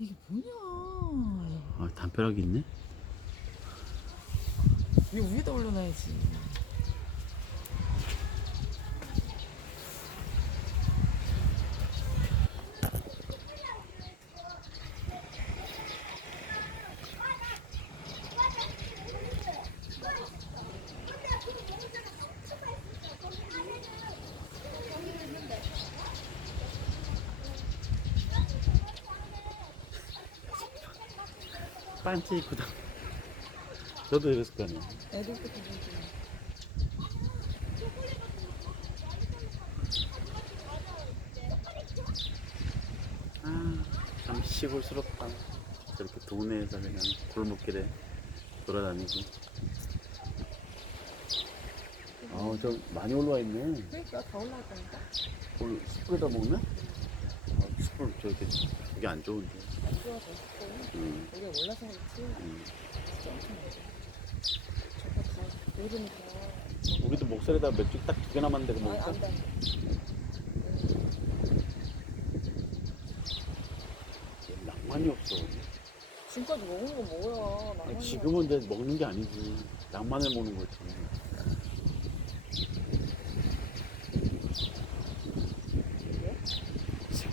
이게 뭐냐? 아, 담벼락이 있네? 이거 위에다 올려놔야지. 반지 입고 다 너도 이랬을 거 아니야 애들도 그러지. 아 참 시골스럽다 저렇게 동네에서 그냥 골목길에 돌아다니고 아 저 많이 올라와 있네 그러니까 다 올라왔다니까. 뭘 숯불에다 먹네? 아, 숯불 저렇게 그게 안 좋은데 안 좋아서 있고. 음, 여기가 올라서 그렇지. 음. 진짜 엄청 많아. 저거 다 모르니까. 우리도 목살에다 맥주 딱 두 개 남았는데 그거 먹을까? 안 돼. 낭만이 없어 지금까지 먹은 거 뭐야? 아니, 지금은 이제 먹는 게 아니지 낭만을 먹는 거지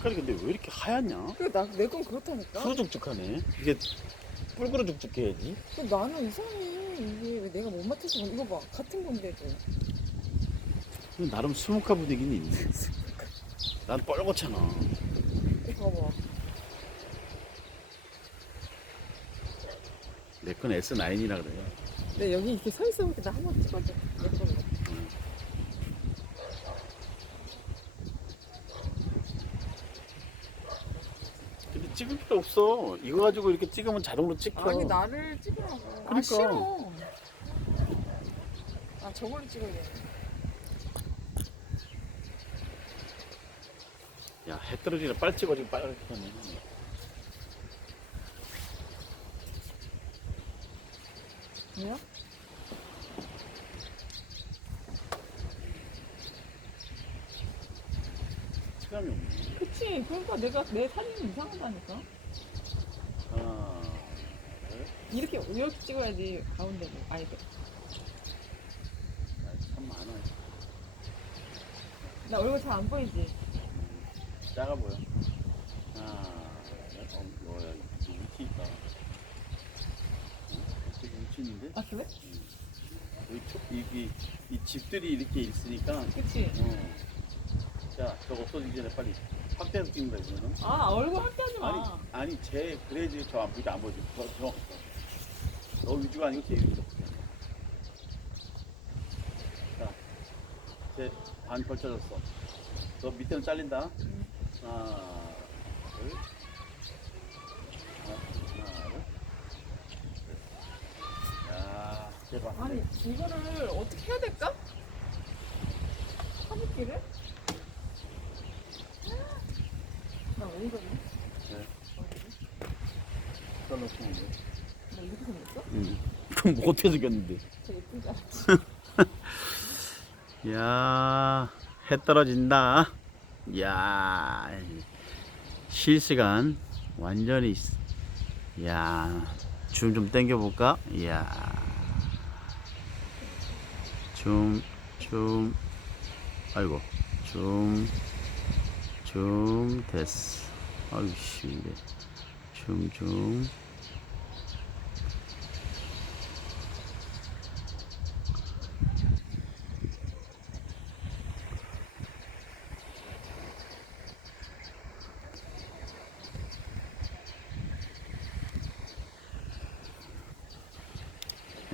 색깔이 근데 왜 이렇게 하얗냐? 그나내 건 그렇다니까. 푸르죽죽하네 이게 뿔그러 죽죽해야지 그 나는 이상해. 이게 왜 내가 못 맡아서 그런- 이거 봐 같은 건데도. 나름 스모카 분위기는 있네 난 뻘겋잖아 이거 봐봐. 내건 S9이라 그래 내 여기 이렇게 서 있어 볼때 나한번 찍어줘. 내 거는. 근데 찍을 필요 없어 이거 가지고 이렇게 찍으면 자동으로 찍혀 아니 나를 찍으라고. 아 그러니까. 싫어. 아 저걸로 찍어야 돼. 야, 해 떨어지라 빨리 찍어 지금 빨리 하네. 뭐야? 시간이 없네. 그러니까 내가 내 사진이 이상하다니까. 하나, 이렇게 이렇게 찍어야지 가운데로. 아니 그- 참 많아. 나 얼굴 잘 안 보이지. 작아 보여. 하나, 어, 뭐야, 이거 위치 있다. 어, 저기 위치 있는데? 아 그래? 여기, 초, 여기, 이 집들이 이렇게 있으니까, 그치. 어. 자, 저거 없어지기 전에 빨리 확대해서 찍는다, 이거는. 아 얼굴 확대하지 마. 아니, 아니, 쟤, 그래야지 저안 보이지, 안 보이지. 저, 저. 너 위주가 아니고 쟤 위주. 자, 쟤반 걸쳐졌어. 너 밑에는 잘린다. 음. 하나, 둘. 하나, 하나, 둘. 셋. 야, 대박. 아니 이거를 어떻게 해야 될까? 사진기를? 그럼 뭐 어떻게 생겼는데? 저 알았지. 야, 해 떨어진다. 야, 실시간 완전히. 있- 야, 줌 좀 당겨 볼까? 야, 줌, 줌. 아이고, 줌, 줌 됐어. 이게 줌, 줌.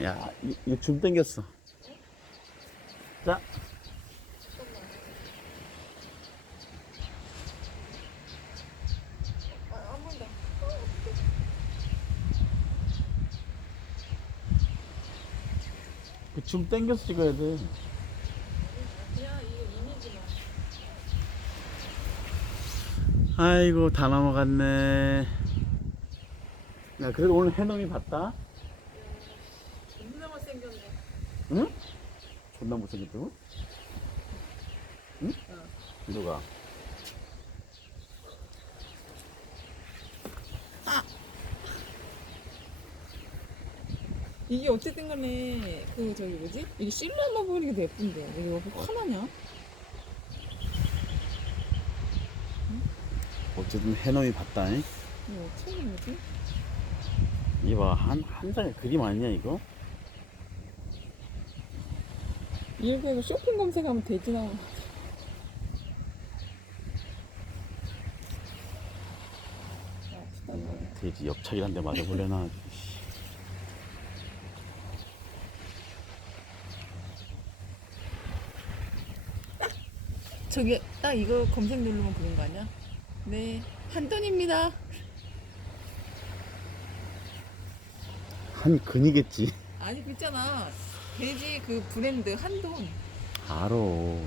야, 이- 이거 줌 당겼어. 자. 아한 번 더. 그줌 당겨서 찍어야 돼. 아이고, 다 넘어갔네. 야, 그래도 오늘 해넘이 봤다? 존나 못생겼네. 응? 존나 못생겼다고? 응? 응. 누가? 이게 어쨌든 간에 그 저기 뭐지? 이게 실루엣만 보이는 게더 예쁜데 왜 이거 화나냐? 어쨌든 해놈이 봤다니. 이거 어떻게 하는 거지? 이봐 한 한 장의 그림 아니냐 이거? 이렇게 해서 쇼핑 검색하면 되지나 아프다 이거. 돼지 옆차기 한대 맞아보려나. 저기 딱 이거 검색 누르면 보는 거 아니야? 네 한돈입니다 한 근이겠지. 아니 그 있잖아 돼지 그 브랜드 한돈 알어.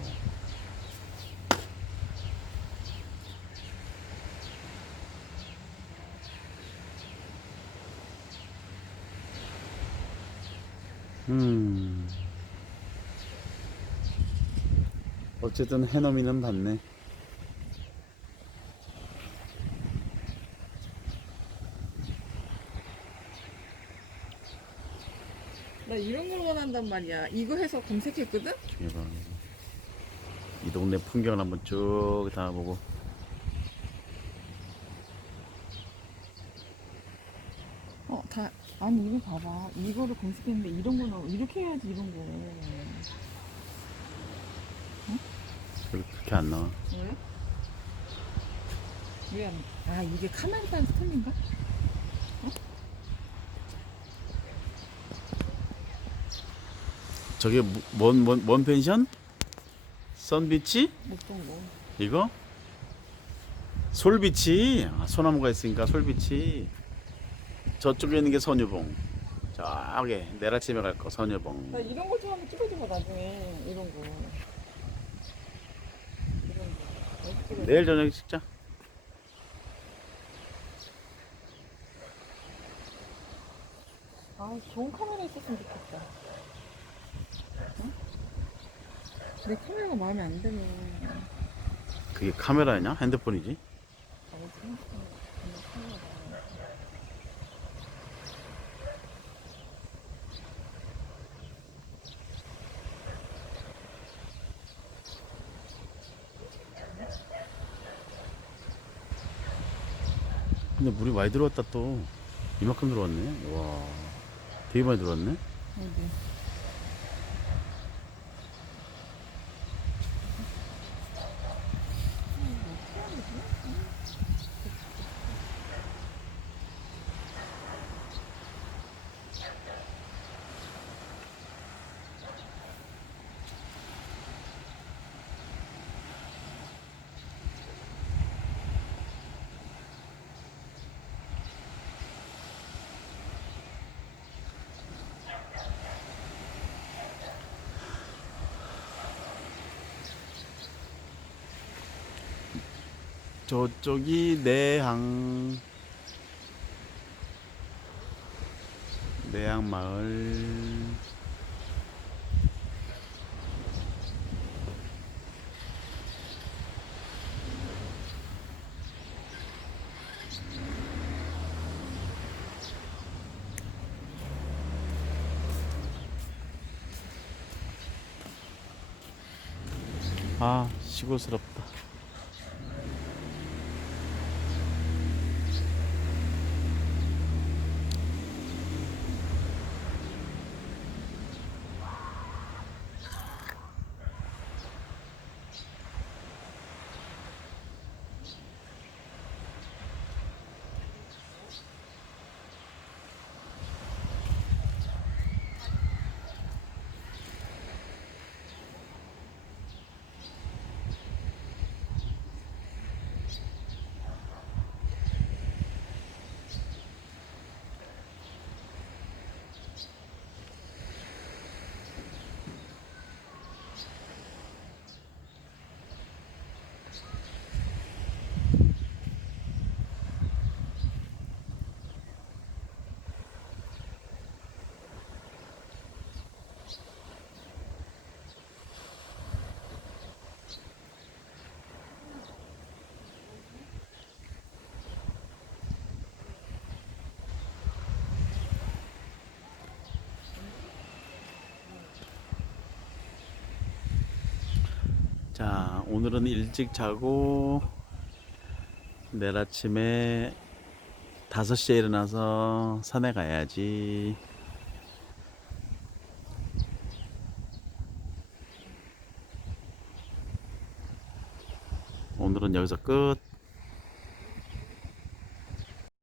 음. 어쨌든 해넘이는 봤네. 나 이런 걸 원한단 말이야 이거 해서 검색했거든? 이 동네 풍경을 한번 쭉다 보고. 어, 다, 아니, 이거 봐봐. 이거를 검색했는데 이런 거 나오 이렇게 해야지, 이런 거. 그렇게 안 나와. 왜? 왜 안, 아, 이게 카메라판 스톤인가? 저게 뭐- 뭔, 뭔, 뭔 펜션? 선비치? 어떤 거? 이거? 솔비치. 아, 소나무가 있으니까 솔비치. 저쪽에 있는 게 선유봉. 저기 내일 아침에 갈 거 선유봉. 나 이런 거 좀 한번 찍어줘봐, 나중에. 이런 거. 이런 거. 어디 찍어줘? 내일 저녁에 찍자. 아, 좋은 카메라 있었으면 좋겠다. 응? 내 카메라가 마음에 안 들면. 그게 카메라냐? 핸드폰이지 핸드폰, 카메라. 근데 물이 많이 들어왔다 또. 이만큼 들어왔네. 와. 되게 많이 들어왔네. 어 저쪽이 내항. 내항 마을. 아, 시골스럽다. 자, 오늘은 일찍 자고 내일 아침에 5시에 일어나서 산에 가야지. 오늘은 여기서 끝.